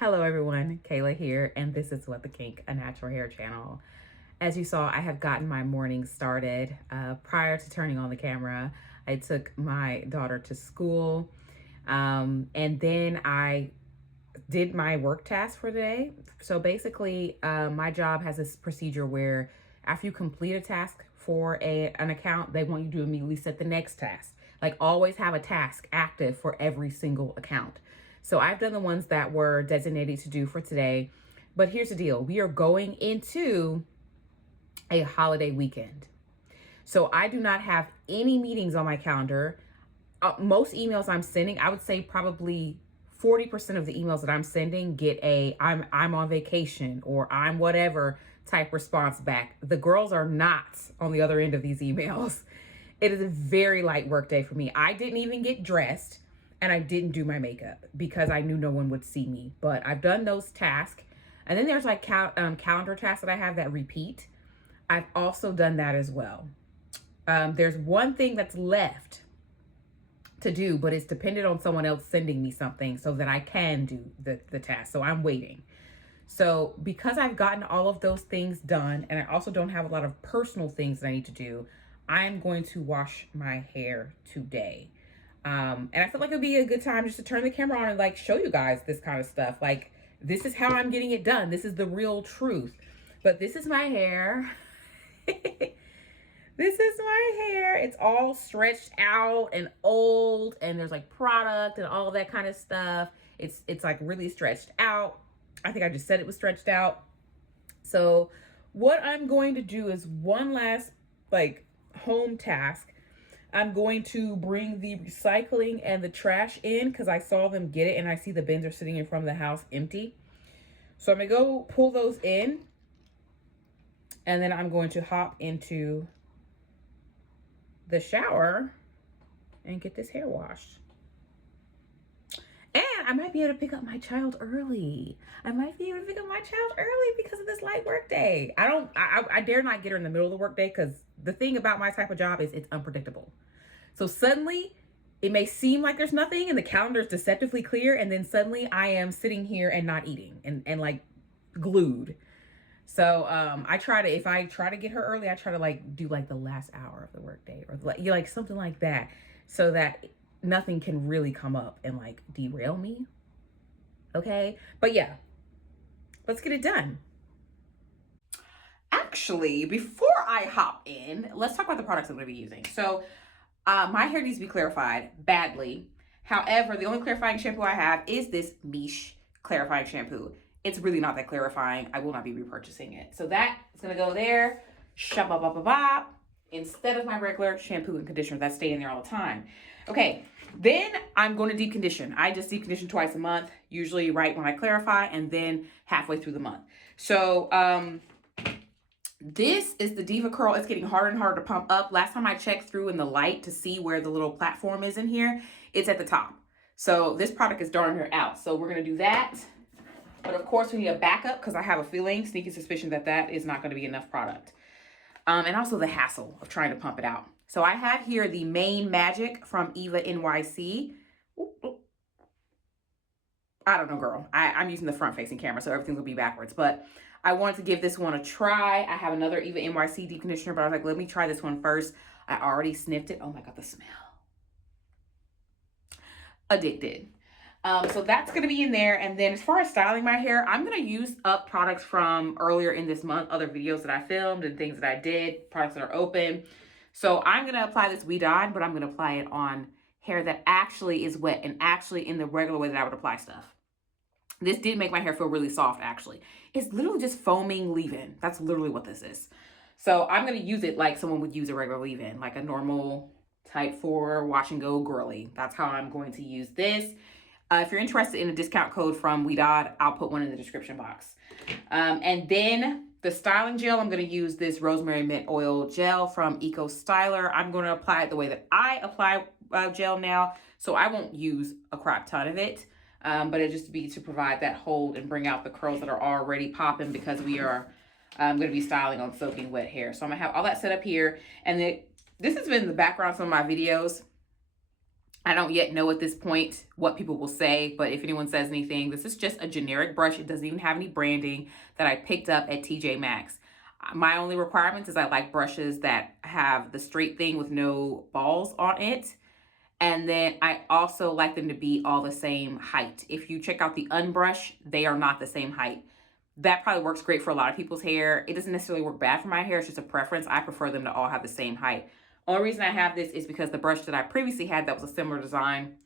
Hello everyone, Kayla here, and this is What the Kink, a natural hair channel. As you saw, I have gotten my morning started. Prior to turning on the camera, I took my daughter to school, and then I did my work task for the day. So basically, my job has this procedure where after you complete a task for an account, they want you to immediately set the next task. Like always have a task active for every single account. So I've done the ones that were designated to do for today. But here's the deal. We are going into a holiday weekend. So I do not have any meetings on my calendar. Most emails I'm sending, I would say probably 40% of the emails that I'm sending get a I'm on vacation or I'm whatever type response back. The girls are not on the other end of these emails. It is a very light work day for me. I didn't even get dressed and I didn't do my makeup because I knew no one would see me. But I've done those tasks. And then there's like calendar tasks that I have that repeat. I've also done that as well. There's one thing that's left to do, but it's dependent on someone else sending me something so that I can do the task. So I'm waiting. So because I've gotten all of those things done, and I also don't have a lot of personal things that I need to do, I'm going to wash my hair today. And I feel like it'd be a good time just to turn the camera on and like show you guys this kind of stuff. Like, this is how I'm getting it done. This is the real truth. But this is my hair. This is my hair. It's all stretched out and old, and there's like product and all that kind of stuff. It's like really stretched out. I think I just said it was stretched out. So what I'm going to do is one last like home task. I'm going to bring the recycling and the trash in because I saw them get it and I see the bins are sitting in front of the house empty. So I'm gonna go pull those in, and then I'm going to hop into the shower and get this hair washed. And I might be able to pick up my child early. I might be able to pick up my child early because of this light work day. I dare not get her in the middle of the work day because the thing about my type of job is it's unpredictable. So suddenly it may seem like there's nothing and the calendar is deceptively clear, and then suddenly I am sitting here and not eating and like glued. So if I try to get her early, I try to like do like the last hour of the workday or like something like that, so that nothing can really come up and like derail me. Okay, but yeah, let's get it done. Actually, before I hop in, let's talk about the products I'm going to be using. So my hair needs to be clarified badly. However, the only clarifying shampoo I have is this Miche clarifying shampoo. It's really not that clarifying. I will not be repurchasing it. So that is going to go there. Shabba-ba-ba-ba. Instead of my regular shampoo and conditioner that's staying there all the time. Okay, then I'm going to deep condition. I just deep condition twice a month, usually right when I clarify and then halfway through the month. So this is the Diva Curl. It's getting harder and harder to pump up. Last time I checked through in the light to see where the little platform is in here, it's at the top. So this product is darn near out. So we're going to do that. But of course, we need a backup because I have a feeling, sneaky suspicion, that that is not going to be enough product. And also the hassle of trying to pump it out. So I have here the Main Magic from Eva NYC. Ooh, ooh. I don't know, girl. I'm using the front-facing camera, so everything will be backwards. But I wanted to give this one a try. I have another Eva NYC deep conditioner, but I was like, let me try this one first. I already sniffed it. Oh my God, the smell. Addicted. So that's going to be in there. And then as far as styling my hair, I'm going to use up products from earlier in this month, other videos that I filmed and things that I did, products that are open. So I'm going to apply this Weedon, but I'm going to apply it on hair that actually is wet and actually in the regular way that I would apply stuff. This did make my hair feel really soft, actually. It's literally just foaming leave-in. That's literally what this is. So I'm going to use it like someone would use a regular leave-in, like a normal type 4 wash and go girly. That's how I'm going to use this. If you're interested in a discount code from Weedod, I'll put one in the description box. And then the styling gel, I'm going to use this Rosemary Mint Oil Gel from Eco Styler. I'm going to apply it the way that I apply gel now, so I won't use a crap ton of it. But it just be to provide that hold and bring out the curls that are already popping because we are going to be styling on soaking wet hair. So I'm going to have all that set up here. And this has been the background of some of my videos. I don't yet know at this point what people will say, but if anyone says anything, this is just a generic brush. It doesn't even have any branding, that I picked up at TJ Maxx. My only requirements is I like brushes that have the straight thing with no balls on it. And then I also like them to be all the same height. If you check out the Unbrush, they are not the same height. That probably works great for a lot of people's hair. It doesn't necessarily work bad for my hair. It's just a preference. I prefer them to all have the same height. Only reason I have this is because the brush that I previously had that was a similar design,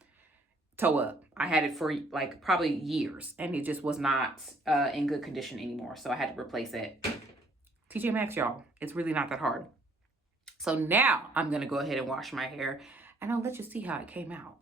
toe up. I had it for like probably years, and it just was not in good condition anymore. So I had to replace it. TJ Maxx, y'all, it's really not that hard. So now I'm gonna go ahead and wash my hair, and I'll let you see how it came out.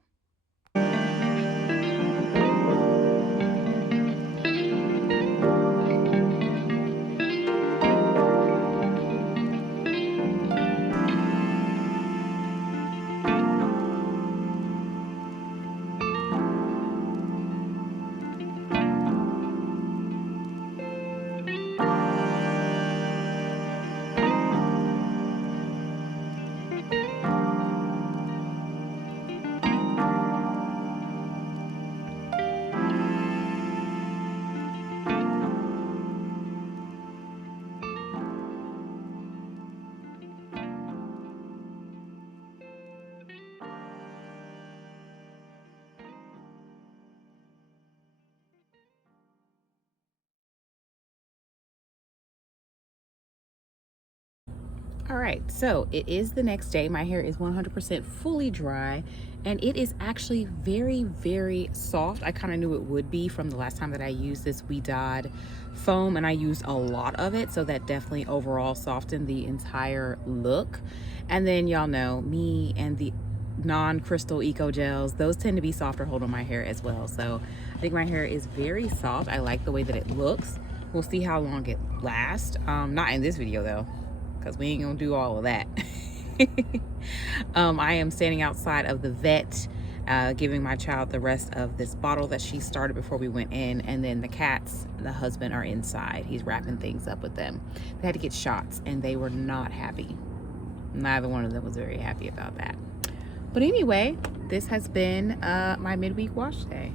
All right, so it is the next day. My hair is 100% fully dry, and it is actually very, very soft. I kind of knew it would be from the last time that I used this Ouidad foam, and I used a lot of it, so that definitely overall softened the entire look. And then y'all know me and the non-crystal eco gels, those tend to be softer hold on my hair as well. So I think my hair is very soft. I like the way that it looks. We'll see how long it lasts. Not in this video though, because we ain't gonna do all of that. I am standing outside of the vet, giving my child the rest of this bottle that she started before we went in, and then the cats, the husband, are inside. He's wrapping things up with them. They had to get shots, and they were not happy. Neither one of them was very happy about that. But anyway, this has been my midweek wash day.